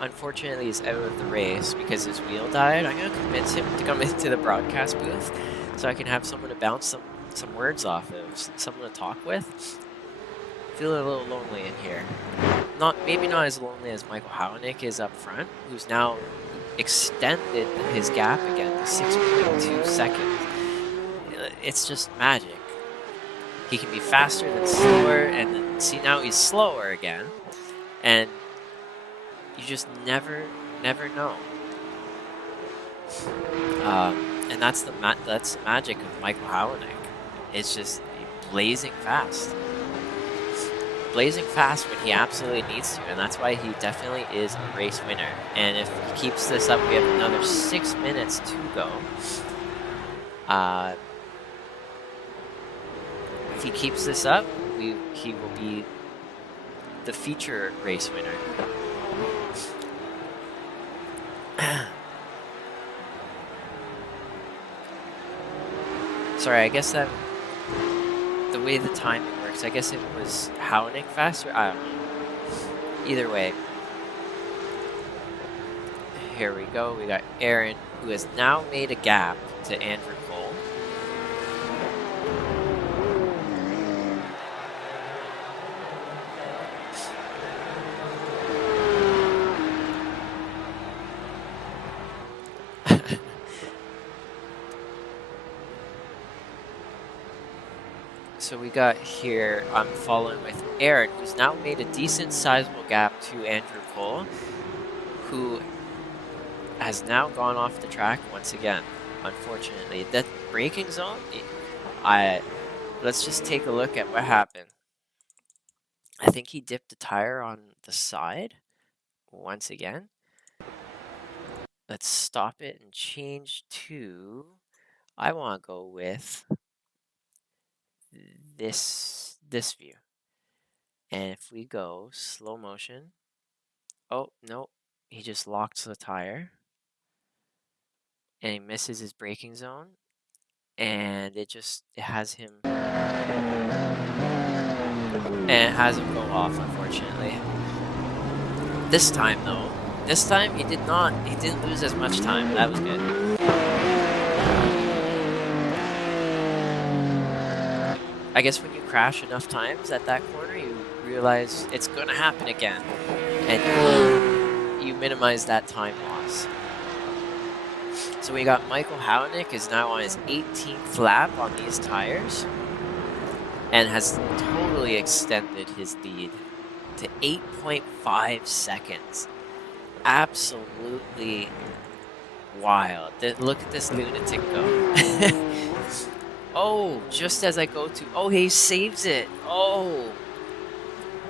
unfortunately is out of the race because his wheel died. I'm going to convince him to come into the broadcast booth so I can have someone to bounce some words off of, someone to talk with. Feel a little lonely in here. Maybe not as lonely as Michael Hownick is up front, who's now extended his gap again to 6.2 seconds. It's just magic. He can be faster than slower, and then, see, now he's slower again, and you just never know. And that's the magic of Michael Hownick. It's just blazing fast. Blazing fast when he absolutely needs to, and that's why he definitely is a race winner. And if he keeps this up, we have another 6 minutes to go. If he keeps this up, he will be the feature race winner. Sorry, I guess that the way the timing works, I guess it was Hownick faster? I don't know. Either way. Here we go. We got Aaron, who has now made a gap to Andrew Cole. So we got here, I'm following with Aaron, who's now made a decent sizable gap to Andrew Cole, who has now gone off the track once again, unfortunately. That braking zone, let's just take a look at what happened. I think he dipped the tire on the side once again. Let's stop it and change to, I want to go with this view. And if we go slow motion, oh no, he just locks the tire and he misses his braking zone, and it has him go off, unfortunately. This time though, he didn't lose as much time. That was good. I guess when you crash enough times at that corner, you realize it's going to happen again, and you minimize that time loss. So we got Michael Hownick is now on his 18th lap on these tires, and has totally extended his lead to 8.5 seconds. Absolutely wild. Look at this lunatic go. Oh, just as I go to... Oh, he saves it. Oh.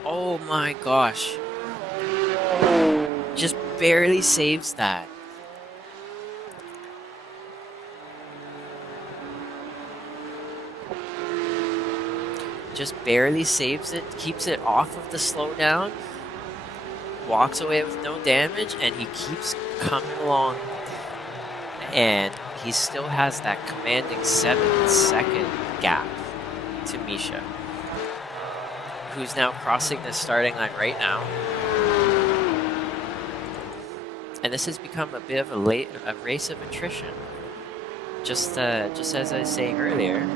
Oh my gosh. Just barely saves that. Just barely saves it, keeps it off of the slowdown, walks away with no damage, and he keeps coming along. And he still has that commanding 7-second gap to Misha, who's now crossing the starting line right now. And this has become a bit of a race of attrition. Just as I was saying earlier,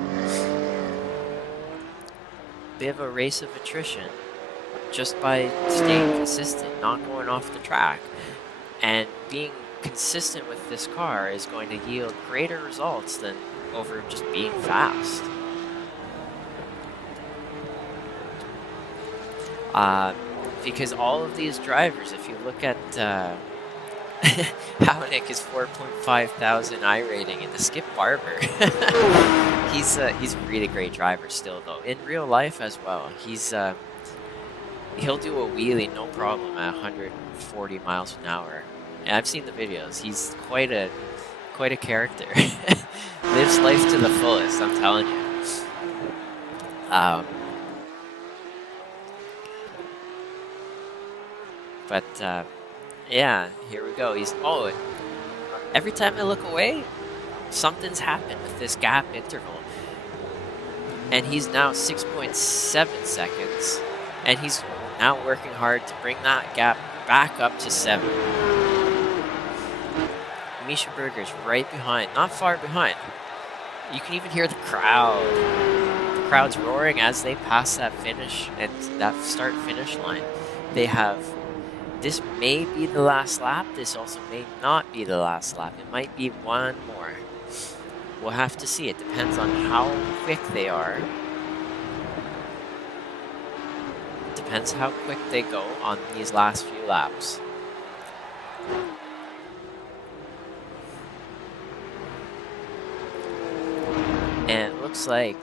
bit of a race of attrition just by staying consistent, not going off the track, and being consistent with this car is going to yield greater results than over just being fast. Because all of these drivers, if you look at Hownick is 4.5 thousand iRating into Skip Barber. He's a really great driver still, though. In real life as well, he'll do a wheelie no problem at 140 miles an hour. And I've seen the videos. He's quite a character. Lives life to the fullest, I'm telling you. Yeah, here we go. Every time I look away, something's happened with this gap interval. And he's now 6.7 seconds. And he's now working hard to bring that gap back up to 7. Misha Berger's right behind, not far behind. You can even hear the crowd. The crowd's roaring as they pass that finish and that start-finish line. They have, this may be the last lap. This also may not be the last lap. It might be one more. We'll have to see. It depends on how quick they are. Depends how quick they go on these last few laps. And it looks like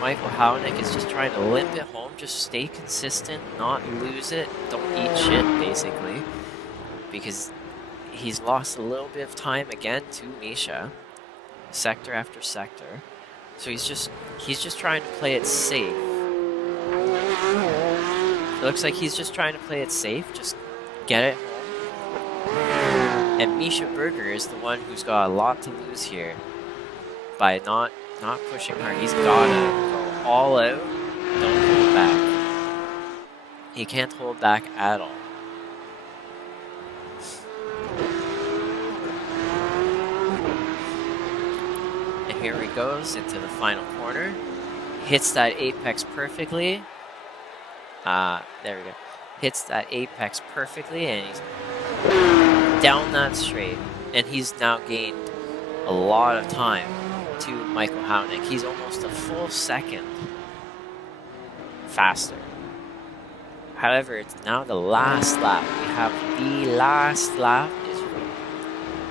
Michael Hownick is just trying to limp it home, just stay consistent, not lose it, don't eat shit, basically. Because he's lost a little bit of time again to Misha, sector after sector. So he's just trying to play it safe. It looks like he's just trying to play it safe, just get it home. And Misha Berger is the one who's got a lot to lose here by not pushing hard. He's gotta go all out, don't hold back. He can't hold back at all. And here he goes into the final corner. Hits that apex perfectly. There we go. Hits that apex perfectly, and he's down that straight. And he's now gained a lot of time to Michael Hownick. He's almost a full second faster. However, it's now the last lap. We have the last lap is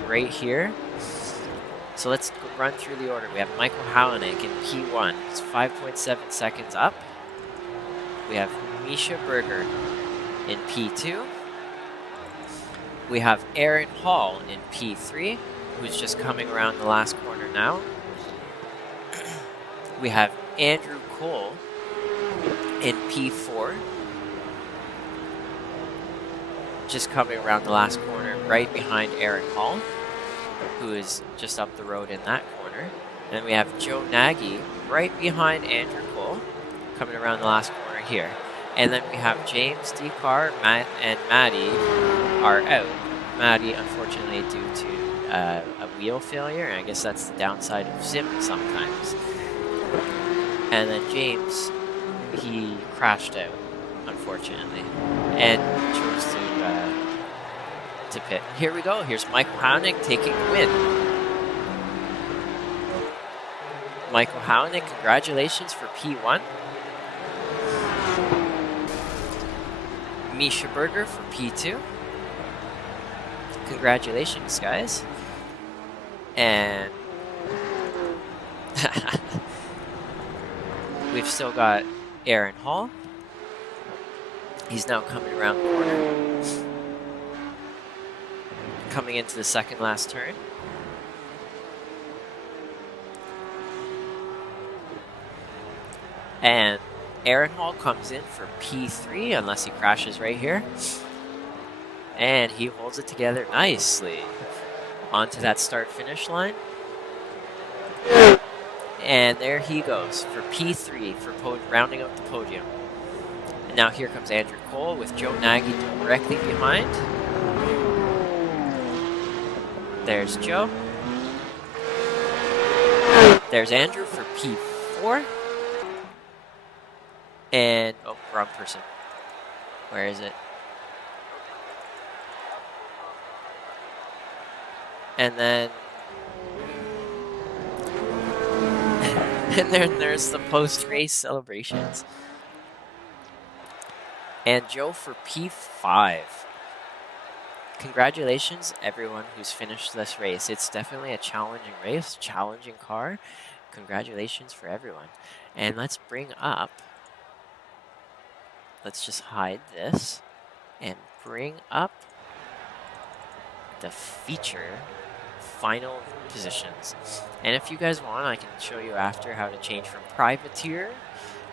right here. So let's run through the order. We have Michael Hownick in P1. It's 5.7 seconds up. We have Misha Berger in P2. We have Aaron Hall in P3, who's just coming around the last corner now. We have Andrew Cole in P4, just coming around the last corner right behind Aaron Hall, who is just up the road in that corner. And we have Joe Nagy right behind Andrew Cole, coming around the last corner here. And then we have James Decar, Matt, and Maddie are out. Maddie, unfortunately, due to a wheel failure, and I guess that's the downside of sim sometimes. And then James, he crashed out, unfortunately, and chose to pit. Here we go. Here's Michael Hownick taking the win. Michael Hownick, congratulations for P1. Misha Berger for P2. Congratulations, guys. And we've still got Aaron Hall. He's now coming around the corner. Coming into the second last turn. And Aaron Hall comes in for P3, unless he crashes right here. And he holds it together nicely onto that start-finish line. And there he goes for P3 for rounding out the podium. And now here comes Andrew Cole with Joe Nagy directly behind. There's Joe. There's Andrew for P4. And, oh, wrong person. Where is it? And then there's the post-race celebrations. And Joe for P5. Congratulations, everyone who's finished this race. It's definitely a challenging race, challenging car. Congratulations for everyone. And let's bring up, let's just hide this and bring up the feature final positions. And if you guys want, I can show you after how to change from privateer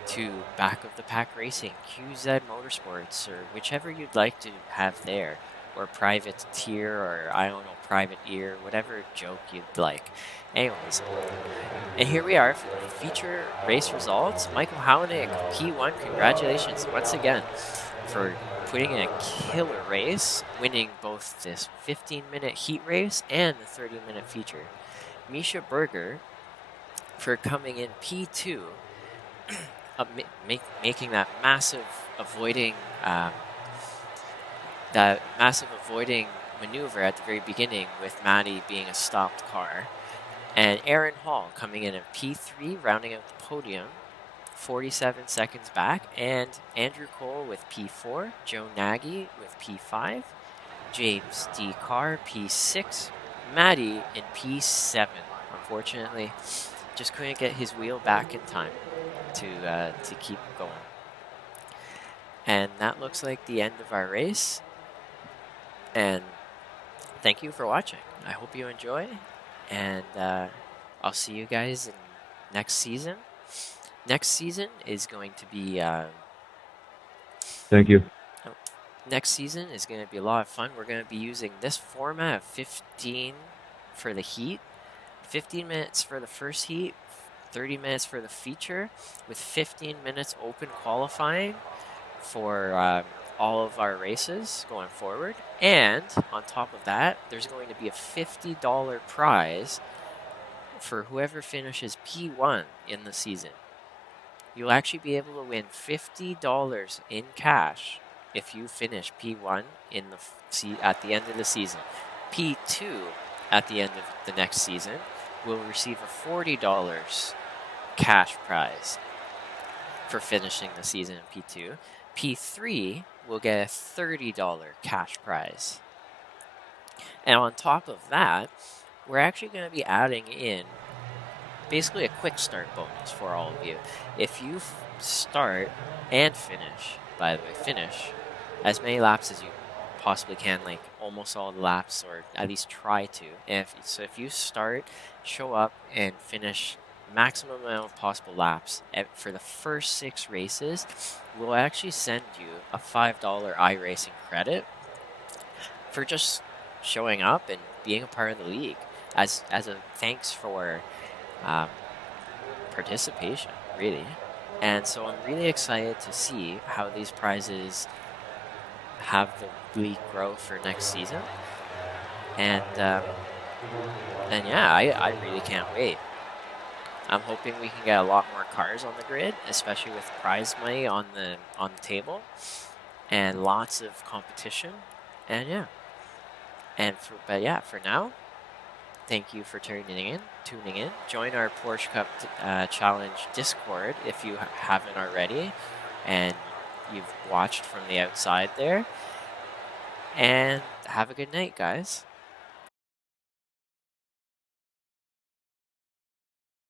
to back of the pack racing, QZ Motorsports, or whichever you'd like to have there, or private tier, or I don't know, private ear, whatever joke you'd like. Anyways, and here we are for the feature race results. Michael Hownick, P1, congratulations once again for putting in a killer race, winning both this 15-minute heat race and the 30-minute feature. Misha Berger for coming in P2, making that massive avoiding maneuver at the very beginning with Maddie being a stopped car. And Aaron Hall coming in at P3, rounding out the podium, 47 seconds back. And Andrew Cole with P4, Joe Nagy with P5, James D. Carr P6, Maddie in P7. Unfortunately, just couldn't get his wheel back in time to keep going. And that looks like the end of our race. And thank you for watching. I hope you enjoy. And I'll see you guys in next season. Next season is going to be... Thank you. Next season is going to be a lot of fun. We're going to be using this format of 15 for the heat, 15 minutes for the first heat, 30 minutes for the feature, with 15 minutes open qualifying for all of our races going forward. And on top of that, there's going to be a $50 prize for whoever finishes P1 in the season. You'll actually be able to win $50 in cash if you finish P1 at the end of the season. P2 at the end of the next season will receive a $40 cash prize for finishing the season in P2. P3 will get a $30 cash prize. And on top of that, we're actually going to be adding in basically a quick start bonus for all of you. If you start and finish, by the way, finish as many laps as you possibly can, like almost all the laps, or at least try to. And if you start, show up, and finish maximum amount of possible laps for the first 6 races, we'll actually send you a $5 iRacing credit for just showing up and being a part of the league as a thanks for participation, really. And so I'm really excited to see how these prizes have the league grow for next season. And yeah, I really can't wait. I'm hoping we can get a lot more cars on the grid, especially with prize money on the table, and lots of competition. And yeah, but yeah, for now, thank you for tuning in. Join our Porsche Cup Challenge Discord if you haven't already, and you've watched from the outside there. And have a good night, guys.